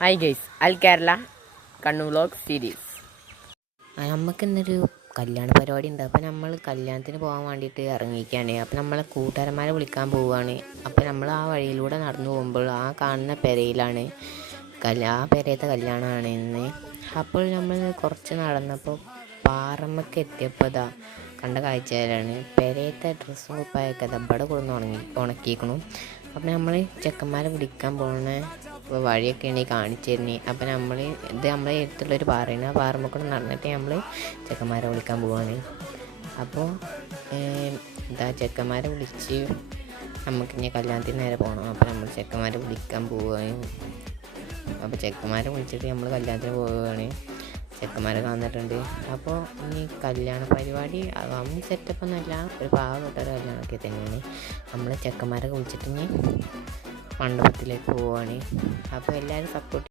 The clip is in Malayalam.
ഹായ് ഗൈസ്, അൽ കേരള കണ്ണൂർ വ്ലോഗ് സീരീസ്. നമുക്ക് ഇന്നൊരു കല്യാണ പരിപാടി ഉണ്ട്. അപ്പോൾ നമ്മൾ കല്യാണത്തിന് പോകാൻ വേണ്ടിയിട്ട് ഇറങ്ങിയിരിക്കുകയാണ്. അപ്പോൾ നമ്മളെ കൂട്ടുകാരന്മാരെ വിളിക്കാൻ പോവുകയാണ്. അപ്പോൾ നമ്മൾ ആ വഴിയിലൂടെ നടന്നു പോകുമ്പോൾ ആ കാണുന്ന പെരയിലാണ് ആ പെരയത്തെ കല്യാണമാണ് ഇന്ന്. അപ്പോൾ നമ്മൾ കുറച്ച് നടന്നപ്പോൾ പാറമ്മക്ക് എത്തിയപ്പോൾ കണ്ട കാഴ്ചയിലാണ് പെരയത്തെ ഡ്രസ്സും കുപ്പായൊക്കെ ഇവിടെ കൊടുന്ന് ഉണക്കിയിരിക്കണു. അപ്പോൾ നമ്മൾ ചെക്കന്മാരെ വിളിക്കാൻ പോകുന്ന വഴിയൊക്കെയാണ് കാണിച്ചു തരുന്നത്. അപ്പോൾ നമ്മളെ അടുത്തുള്ളൊരു പാറയാണ്. ആ പാറമ്മക്കൂടെ നടന്നിട്ട് നമ്മൾ ചെക്കന്മാരെ വിളിക്കാൻ പോവാണ്. അപ്പോൾ ചെക്കന്മാരെ വിളിച്ച് നമുക്കിനി കല്യാണത്തിന് നേരെ പോകണം. അപ്പോൾ നമ്മൾ ചെക്കന്മാരെ വിളിക്കാൻ പോവുകയാണ്. അപ്പോൾ ചെക്കന്മാരെ വിളിച്ചിട്ട് നമ്മൾ കല്യാണത്തിന് പോവുകയാണ്. ചെക്കന്മാരെ കാണുന്നിട്ടുണ്ട്. അപ്പോൾ ഇനി കല്യാണ പരിപാടി സെറ്റപ്പൊന്നുമല്ല, ഒരു പാവപ്പെട്ട ഒരു കല്യാണമൊക്കെ തന്നെയാണ്. നമ്മൾ ചെക്കന്മാരെ വിളിച്ചിട്ട് ഇനി മണ്ഡപത്തിലേക്ക് പോവുകയാണ്. അപ്പോൾ എല്ലാവരും സപ്പോർട്ട്